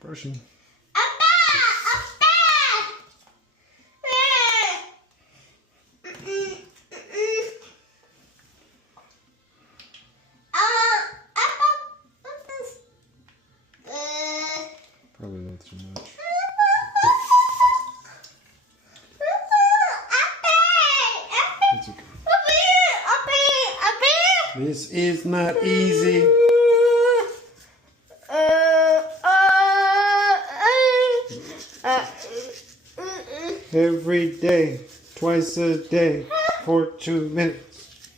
Brushing. Probably not too much. It's okay. This is not easy. Every day, twice a day, for 2 minutes.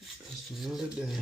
Just another day.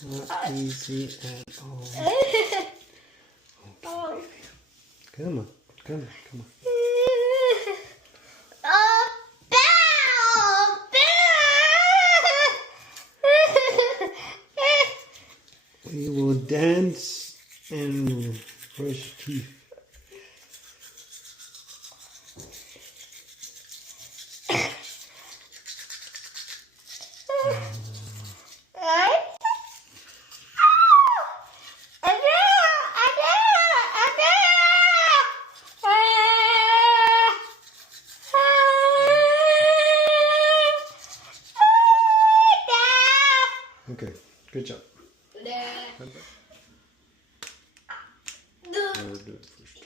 Not easy at all. Okay. Come on, come on, come on. We will dance and brush teeth. Okay, good job. Come back. I'll do it first.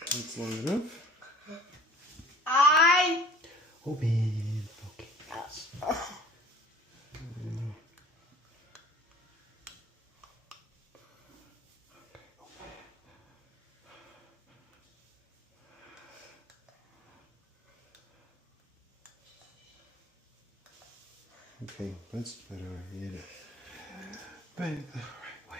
That's long enough. Open. Okay. Yes. Okay, that's better. Hit it back the right way.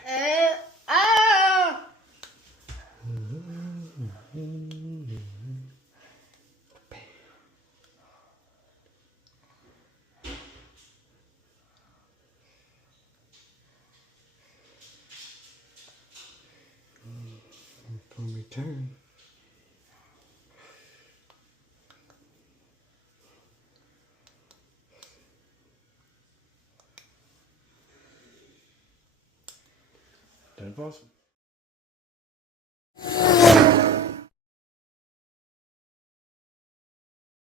When we turn. Dead boss.